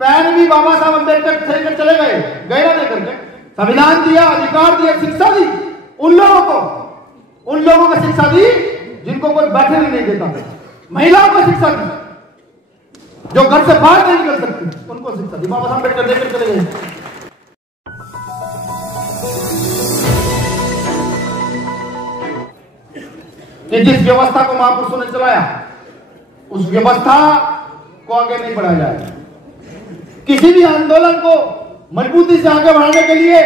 Pan भी बाबा साहब अम्बेडकर लेकर चले गए, गए ना लेकर के, संविधान दिया, अधिकार दिया, शिक्षा दी उन लोगों को शिक्षा दी जिनको कोई बैठने नहीं देता था, महिलाओं को शिक्षा दी, जो घर से बाहर नहीं निकल सकती उनको शिक्षा दी, बाबा साहब अम्बेडकर लेकर चले गए। कि जिस व्यवस्था को महापुरुषों ने चलाया उस व्यवस्था को आगे नहीं बढ़ाया जाए। किसी भी आंदोलन को मजबूती से आगे बढ़ाने के लिए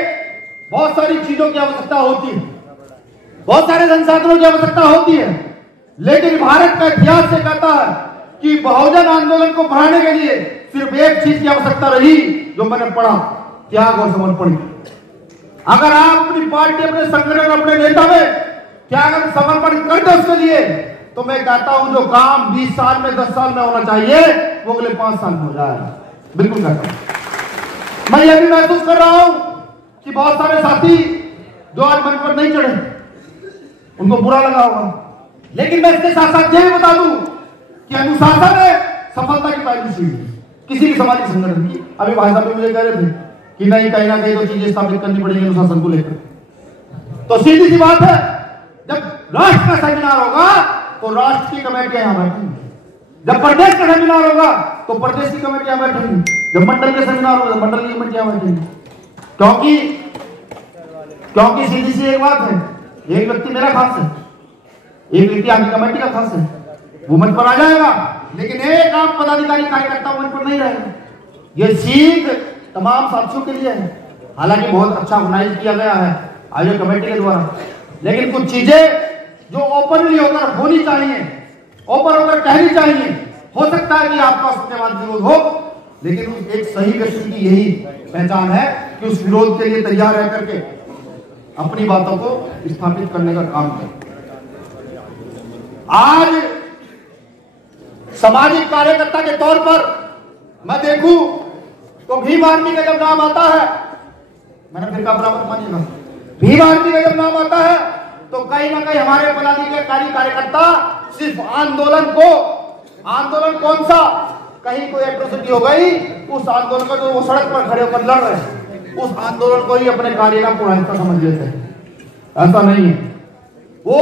बहुत सारी चीजों की आवश्यकता होती है, बहुत सारे संसाधनों की आवश्यकता होती है, लेकिन भारत का इतिहास से कहता है कि बहुजन आंदोलन को बढ़ाने के लिए सिर्फ एक चीज की आवश्यकता रही, जो मैंने पढ़ा, त्याग और समर्पण। अगर आप अपनी पार्टी, अपने संगठन, अपने नेता में त्याग और समर्पण कर दो उसके लिए, तो मैं कहता हूं जो काम 20 साल में, 10 साल में होना चाहिए वो अगले 5 साल में हो जाएगा। बिल्कुल कहता हूं। मैं यह भी महसूस कर रहा हूं कि बहुत सारे साथी जो आज मंच पर नहीं चढ़े उनको बुरा लगा होगा, लेकिन मैं इसके साथ साथ यह भी बता दूं कि अनुशासन है सफलता की पहली सीढ़ी किसी भी सामाजिक संगठन की। अभी भाई साहब मुझे कह रहे थे कि नहीं, कहीं ना कहीं तो चीजें स्थापित करनी पड़ेगी अनुशासन को लेकर। तो सीधी सी बात है, जब राष्ट्र का सेमिनार होगा तो राष्ट्र की कमेटियां यहां बैठेंगी, जब प्रदेश का सेमिनार होगा तो प्रदेश की कमेटियां बैठेंगी, जब मंडल के सेमिनार होगा तो मंडल की कमेटियां बैठेंगी। क्योंकि सीधी सी एक बात है, एक व्यक्ति मेरा खास है, एक व्यक्ति आपकी कमेटी का खास है, वो मंच पर आ जाएगा, लेकिन एक आम पदाधिकारी कार्यकर्ता मंच पर नहीं रहेगा। यह सीख तमाम साथियों के लिए है। हालांकि बहुत अच्छा ऑर्गेनाइज किया गया है आयोजक कमेटी के द्वारा, लेकिन कुछ चीजें जो ओपनली होकर होनी चाहिए, ओपन होकर कहनी चाहिए। हो सकता है कि आपका उसके बाद विरोध हो, लेकिन एक सही व्यक्ति की यही पहचान है कि उस विरोध के लिए तैयार रह करके अपनी बातों को स्थापित करने का काम करे। आज सामाजिक कार्यकर्ता के तौर पर मैं देखूं तो भीम आर्मी का जब नाम आता है, मैंने फिर का बराबर मानिएगा, भीम आर्मी का जब नाम आता है तो कहीं ना कहीं हमारे पदाधिकारी कार्यकर्ता सिर्फ आंदोलन कौन सा, कहीं कोई एट्रोसिटी हो गई, उस आंदोलन का जो वो सड़क पर खड़े होकर लड़ रहे हैं, उस आंदोलन को ही अपने कार्य का पूरा हिस्सा समझ लेते हैं। ऐसा नहीं है, वो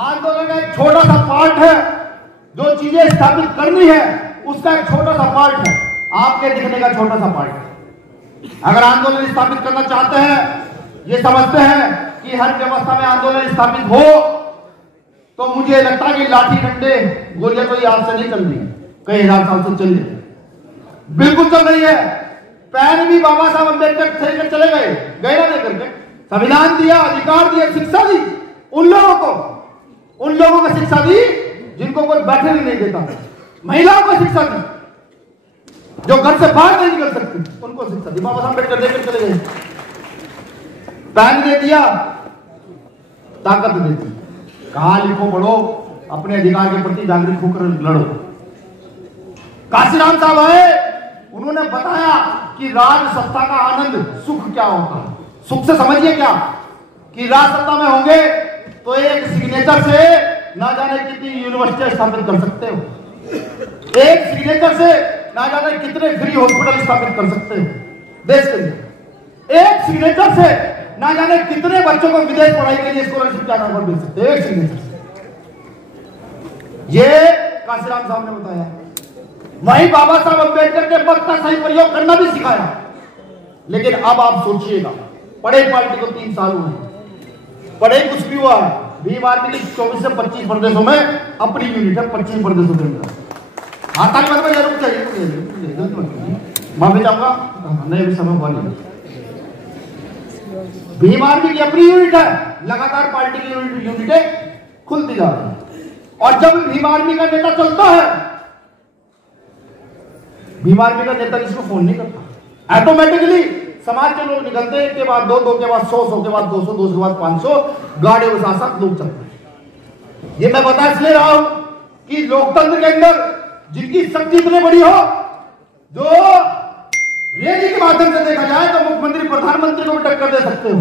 आंदोलन का एक छोटा सा पार्ट है, जो चीजें स्थापित करनी है उसका एक छोटा सा पार्ट है, आपके दिखने का छोटा सा पार्ट है। अगर आंदोलन स्थापित करना चाहते हैं, ये समझते हैं कि हर व्यवस्था में आंदोलन स्थापित हो, तो मुझे लगता है कि लाठी डंडे गोलियां तो आज से नहीं चल रही है, कई हजार साल से चल रही है, बिल्कुल चल रही है। पैन भी बाबा साहब अम्बेडकर लेकर चले गए, गए ना लेकर के, संविधान दिया, अधिकार दिया, शिक्षा दी उन लोगों को शिक्षा दी जिनको कोई बैठने नहीं देता, महिलाओं को शिक्षा दी, जो घर से बाहर नहीं निकल सकती उनको शिक्षा दी, बाबा साहब अम्बेडकर लेकर चले गए। पैन दे दिया, ताकत दे दी, कहा लिखो पढ़ो, अपने अधिकार के प्रति जागरूक होकर लड़ो। काशीराम साहब आए, उन्होंने बताया कि राज सत्ता का आनंद, सुख क्या होता है। सुख से समझिए क्या, कि राज सत्ता में होंगे तो एक सिग्नेचर से ना जाने कितनी यूनिवर्सिटी स्थापित कर सकते हो, एक सिग्नेचर से ना जाने कितने फ्री हॉस्पिटल स्थापित कर सकते हो देश के लिए, एक सिग्नेचर से ना जाने कितने बच्चों को विदेश पढ़ाई के लिए स्कॉलरशिप का नंबर मिल सकते हैं, एक सिग्नेचर से। ये काशीराम साहब ने बताया। वहीं बाबा साहब अम्बेडकर के पद का सही प्रयोग करना भी सिखाया। लेकिन अब आप सोचिएगा, पढ़े पार्टी को 3 साल हुए, पढ़े कुछ भी हुआ है, भीम आर्मी की 24 से 25 प्रदेशों में अपनी यूनिट है, 25 प्रदेशों के अंदर। हाँ, में जरूर चाहिए, माफी चाहूंगा, नहीं अभी समय हुआ नहीं। भीम आर्मी की अपनी यूनिट है, लगातार पार्टी की यूनिटें खुलती जा रही है। और जब भीम आर्मी का नेता चलता है, भीम आर्मी का नेता किसी को फोन नहीं करता, ऑटोमेटिकली समाज के लोग निकलते हैं, के बाद 2 के बाद 100 के बाद 200 200 के बाद 500 गाड़ी और साथ लोग चलते हैं। ये मैं बता इसलिए रहा हूं कि लोकतंत्र के अंदर जिनकी शक्ति इतनी बड़ी हो, जो रैली के माध्यम से देखा जाए तो मुख्यमंत्री प्रधानमंत्री को भी टक्कर दे सकते हो,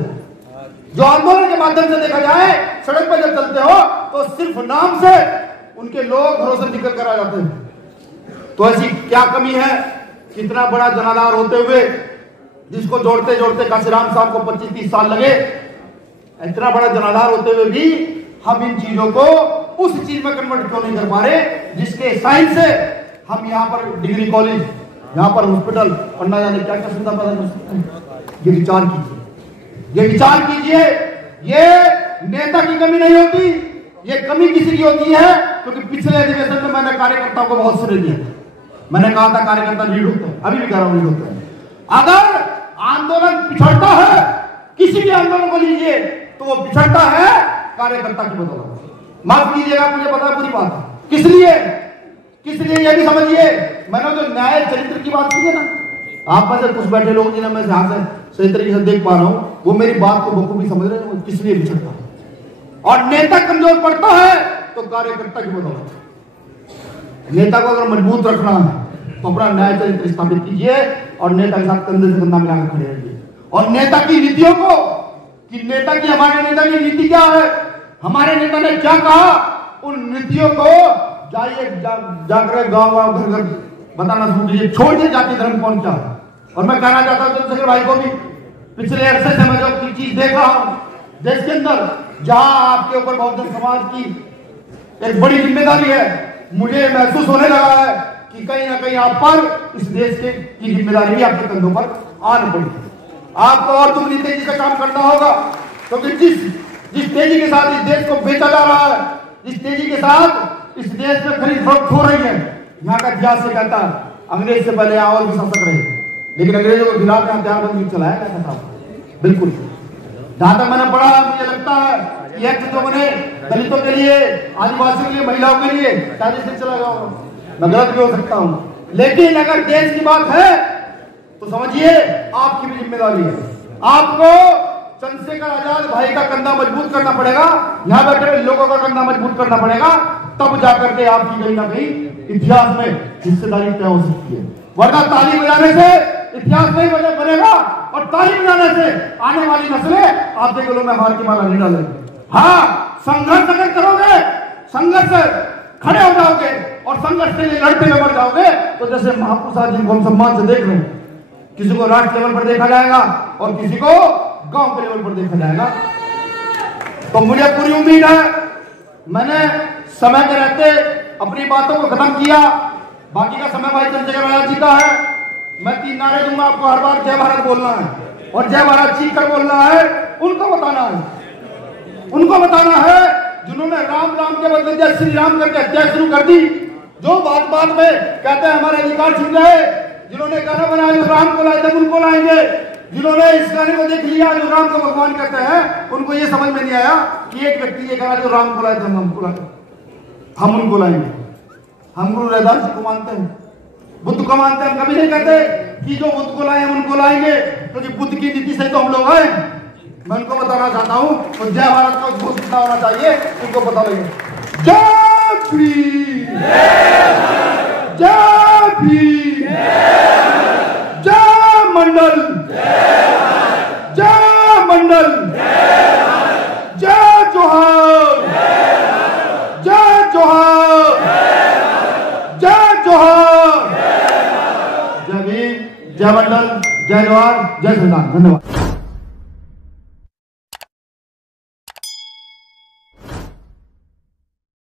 जो आंदोलन के माध्यम से देखा जाए सड़क पर जब चलते हो तो सिर्फ नाम से उनके लोग घरों से निकल कर आ जाते हैं। तो ऐसी क्या कमी है कितना बड़ा जनाधार होते हुए, जिसको जोड़ते जोड़ते काशीराम साहब को 25-30 साल लगे, इतना बड़ा जनाधार होते हुए भी हम इन चीजों को उस चीज में कन्वर्ट क्यों नहीं कर पा रहे जिसके साइंस से हम यहाँ पर डिग्री कॉलेज, यहाँ पर हॉस्पिटल और ना जाने क्या क्या सुविधा पैदा कर सकते हैं। ये विचार कीजिए, ये विचार कीजिए। ये नेता की कमी नहीं होती, ये कमी किसी की होती है, क्योंकि पिछले अधिवेशन में मैंने कार्यकर्ताओं को बहुत सुने दिया था। मैंने कहा था कार्यकर्ता लीड होते हैं, अभी भी कह रहा हूं लीड होते हैं। अगर आंदोलन पिछड़ता है, किसी भी आंदोलन को लीजिए, तो वो पिछड़ता है कार्यकर्ता की बदौलत। माफ कीजिएगा, मुझे पता है पूरी बात है। किस लिए ये भी समझिए। मैंने जो न्याय चरित्र की बात की है ना, आप में से कुछ बैठे लोग जिन्हें मैं ध्यान से सही तरीके से देख पा रहा हूं, वो मेरी बात को बखूबी समझ रहे हैं। वो किस लिए बिछड़ता है और नेता कमजोर पड़ता है तो कार्यकर्ता की बदौलत। नेता को अगर मजबूत रखना है तो अपना न्याय चरित्र स्थापित कीजिए और नेता के साथ कंधे से कंधा मिलाकर खड़े रहिए। और नेता की नीतियों को, कि नेता की, हमारे नेता की नीति क्या है, हमारे नेता ने क्या कहा, उन नीतियों को जाइए जाकर गांव घर घर बताना शुरू कीजिए। छोड़िए जाति धर्म कौन क्या है। और मैं कहना चाहता हूं चंद्रशेखर भाई को भी, पिछले अरसे से मैं जो चीज देख रहा हूं देश के अंदर, जहां आपके ऊपर बहुजन समाज की एक बड़ी जिम्मेदारी है, मुझे महसूस होने लगा है कि कहीं ना कहीं आप पर इस देश की जिम्मेदारी भी आपके कंधों पर आनी पड़ी। आपको और दुगनी तेजी से काम करना होगा, क्योंकि जिस तेजी के साथ इस देश को बेचा जा रहा है, जिस तेजी के साथ इस देश में खरीद फरोख्त हो रही है, यहाँ का इतिहास से कहता है अंग्रेज से पहले और भी शासक रहे, लेकिन अंग्रेजों के खिलाफ हथियारबंदी चलाया गया था। बिल्कुल, जहां तक मैंने पढ़ा, मुझे लगता है ये एक्ट जो बने दलितों के लिए, आदिवासियों के लिए, महिलाओं के लिए, शायद से चला गया, मैं गलत भी हो सकता हूं, लेकिन अगर देश की बात है तो समझिए आपकी भी जिम्मेदारी है। आपको चंद्रशेखर आजाद भाई का कंधा मजबूत करना पड़ेगा, यहाँ बैठे हुए लोगों का कंधा मजबूत करना पड़ेगा, तब जाकर के आपकी कहीं ना कहीं इतिहास में हिस्सेदारी तय हो सकती है। वरना ताली बजाने से इतिहास नहीं बनेगा, और ताली बजाने से आने वाली नस्लें आपके गलों में हार की माला नहीं डालेंगे। हाँ, संघर्ष अगर करोगे, संघर्ष से खड़े हो जाओगे और संघर्ष के लिए लड़ते हुए मर जाओगे, तो जैसे महापुरुष साहब जिनको हम सम्मान से देख रहे हैं, किसी को राष्ट्र लेवल पर देखा जाएगा और किसी को गांव के लेवल पर देखा जाएगा। तो मुझे पूरी उम्मीद है, मैंने समय के रहते अपनी बातों को खत्म किया, बाकी का समय भाई चंद्रशेखर आजाद जी का है। मैं 3 नारे दूंगा आपको, हर बार जय भारत बोलना है और जय भारत चीख कर बोलना है। उनको बताना है जिन्होंने राम राम के बदले जय श्री राम करके हत्या शुरू कर दी, जो बात बात में कहते हैं हमारे अधिकार छीन गए, जिन्होंने गाना बनाया जो राम को लाए थे उनको लाएंगे, जिन्होंने इस गाने को देख लिया जो राम को भगवान कहते हैं, उनको ये समझ में नहीं आया कि एक व्यक्ति ये कहा जो राम को लाए थे हम उनको लाएंगे। हम गुरु रैदास जी को मानते हैं, बुद्ध को मानते हैं। हम कभी नहीं कहते कि जो बुद्ध को लाए हम उनको लाएंगे, क्योंकि बुद्ध की नीति से तो हम लोग आए। मैं उनको बताना चाहता हूं, तो जय भारत का उद्घोष कितना होना चाहिए उनको पता लगे। जय भीम, जय भीम, जय मंडल, जय मंडल, जय जोहार, जय जोहार, जय जोहार, जय भीम, जय मंडल, जय जोहार, जय श्री राम। धन्यवाद।